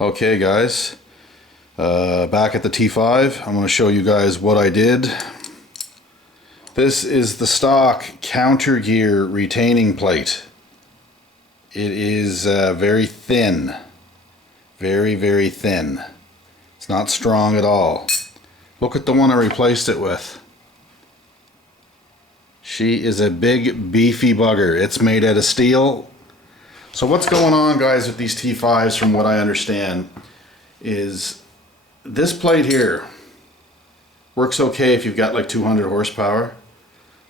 Okay guys, back at the T5, I'm going to show you guys what I did. This is the stock counter gear retaining plate. It is very thin, very thin. It's not strong at all. Look at the one I replaced it with. She is a big beefy bugger. It's made out of steel. So what's going on, guys, with these T5s, from what I understand, is this plate here works okay if you've got like 200 horsepower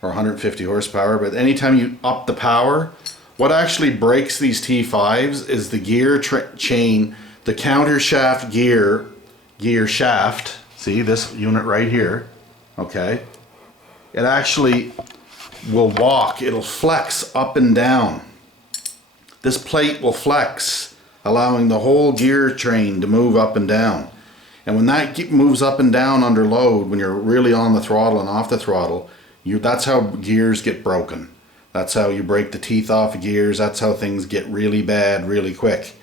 or 150 horsepower, but anytime you up the power, what actually breaks these T5s is the gear chain, the countershaft gear shaft. See this unit right here, okay? It actually will walk, it'll flex up and down. This plate will flex, allowing the whole gear train to move up and down. And when that moves up and down under load, when you're really on the throttle and off the throttle, that's how gears get broken. That's how you break the teeth off of gears. That's how things get really bad really quick.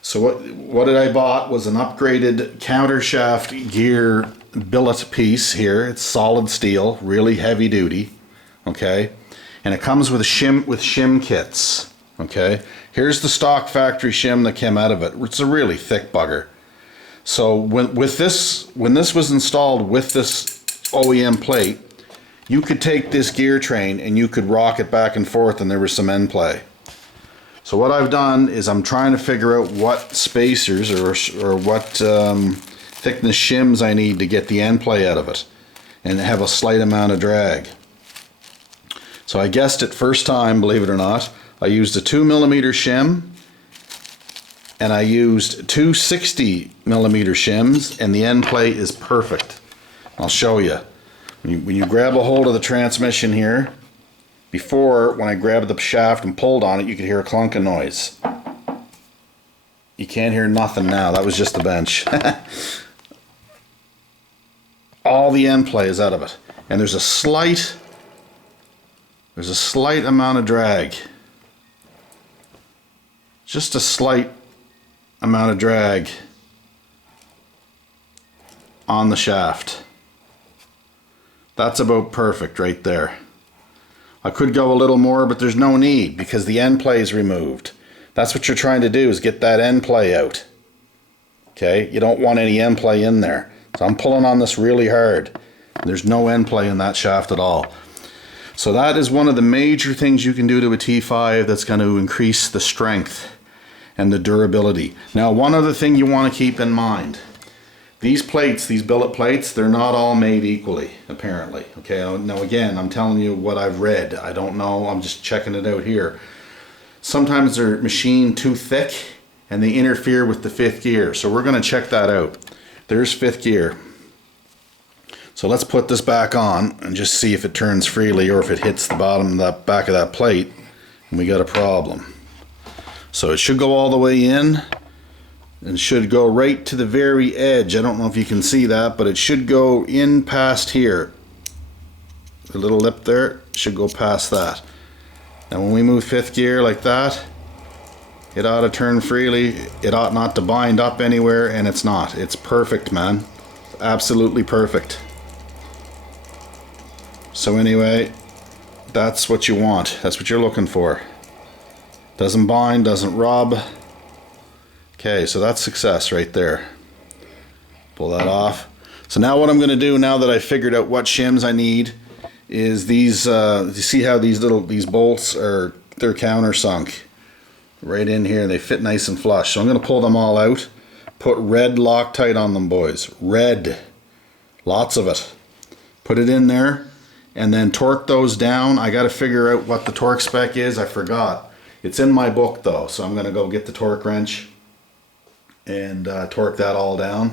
So what did I bought was an upgraded countershaft gear billet piece here. It's solid steel, really heavy duty, okay? And it comes with shim kits. Okay, here's the stock factory shim that came out of it. It's a really thick bugger. So when this was installed with this OEM plate, you could take this gear train and you could rock it back and forth, and there was some end play. So what I've done is I'm trying to figure out what spacers or what thickness shims I need to get the end play out of it and have a slight amount of drag. So I guessed it first time, believe it or not. I used a 2mm shim, and I used two 60mm shims, and the end play is perfect. I'll show you. When you grab a hold of the transmission here, before, when I grabbed the shaft and pulled on it, you could hear a clunking noise. You can't hear nothing now. That was just the bench. All the end play is out of it, and there's a slight amount of drag. Just a slight amount of drag on the shaft. That's about perfect right there. I could go a little more, but there's no need because the end play is removed. That's what you're trying to do, is get that end play out. Okay, you don't want any end play in there. So I'm pulling on this really hard. There's no end play in that shaft at all. So that is one of the major things you can do to a T5 that's going to increase the strength and the durability. Now, one other thing you want to keep in mind. These plates, these billet plates, they're not all made equally, apparently. Okay, now again, I'm telling you what I've read. I don't know, I'm just checking it out here. Sometimes they're machined too thick and they interfere with the fifth gear. So we're going to check that out. There's fifth gear. So let's put this back on and just see if it turns freely or if it hits the bottom of that back of that plate and we got a problem. So it should go all the way in and should go right to the very edge. I don't know if you can see that, but it should go in past here. The little lip there should go past that. Now when we move fifth gear like that, it ought to turn freely. It ought not to bind up anywhere, and it's not. It's perfect, man. Absolutely perfect. So anyway, that's what you want. That's what you're looking for. Doesn't bind, doesn't rub. Okay, so that's success right there. Pull that off. So now what I'm going to do, now that I figured out what shims I need, is these, you see how these bolts are, they're countersunk. Right in here, they fit nice and flush. So I'm going to pull them all out. Put red Loctite on them, boys. Red. Lots of it. Put it in there, and then torque those down. I got to figure out what the torque spec is. I forgot. It's in my book though, so I'm going to go get the torque wrench and torque that all down.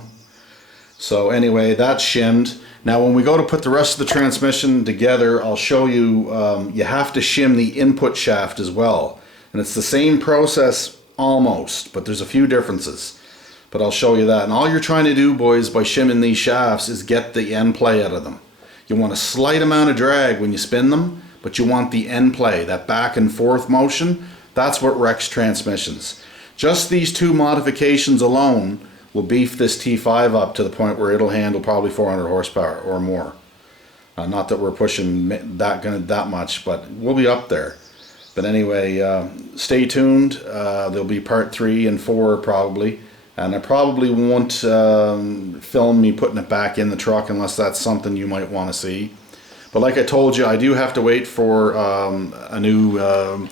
So anyway, that's shimmed. Now when we go to put the rest of the transmission together, I'll show you, you have to shim the input shaft as well. And it's the same process almost, but there's a few differences. But I'll show you that. And all you're trying to do, boys, by shimming these shafts is get the end play out of them. You want a slight amount of drag when you spin them, but you want the end play, that back and forth motion. That's what wrecks transmissions. Just these two modifications alone will beef this T5 up to the point where it'll handle probably 400 horsepower or more. Not that we're pushing that much, but we'll be up there. But anyway, stay tuned. There'll be part 3 and 4 probably. And I probably won't film me putting it back in the truck unless that's something you might want to see. But like I told you, I do have to wait for a new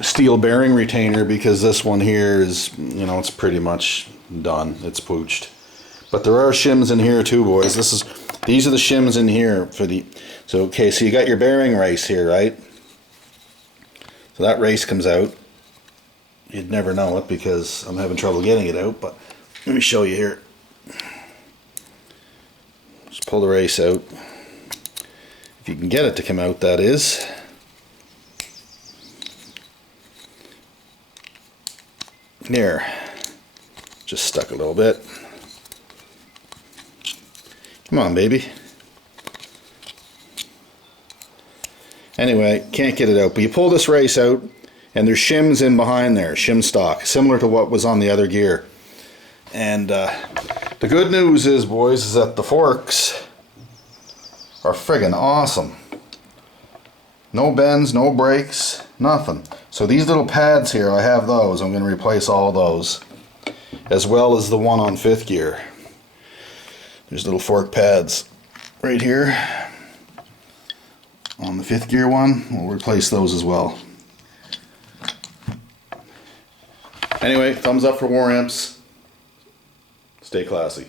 steel bearing retainer, because this one here is, you know, it's pretty much done. It's pooched. But there are shims in here too, boys. These are the shims in here for the. So okay, so you got your bearing race here, right? So that race comes out. You'd never know it because I'm having trouble getting it out, but let me show you here. Just pull the race out. If you can get it to come out, that is. There. Just stuck a little bit. Come on, baby. Anyway, can't get it out, but you pull this race out, and there's shims in behind there, shim stock, similar to what was on the other gear. And the good news is, boys, is that the forks are friggin' awesome. No bends, no breaks, nothing. So these little pads here, I have those. I'm going to replace all those, as well as the one on 5th gear. There's little fork pads right here on the 5th gear one. We'll replace those as well. Anyway, thumbs up for War Amps. Stay classy.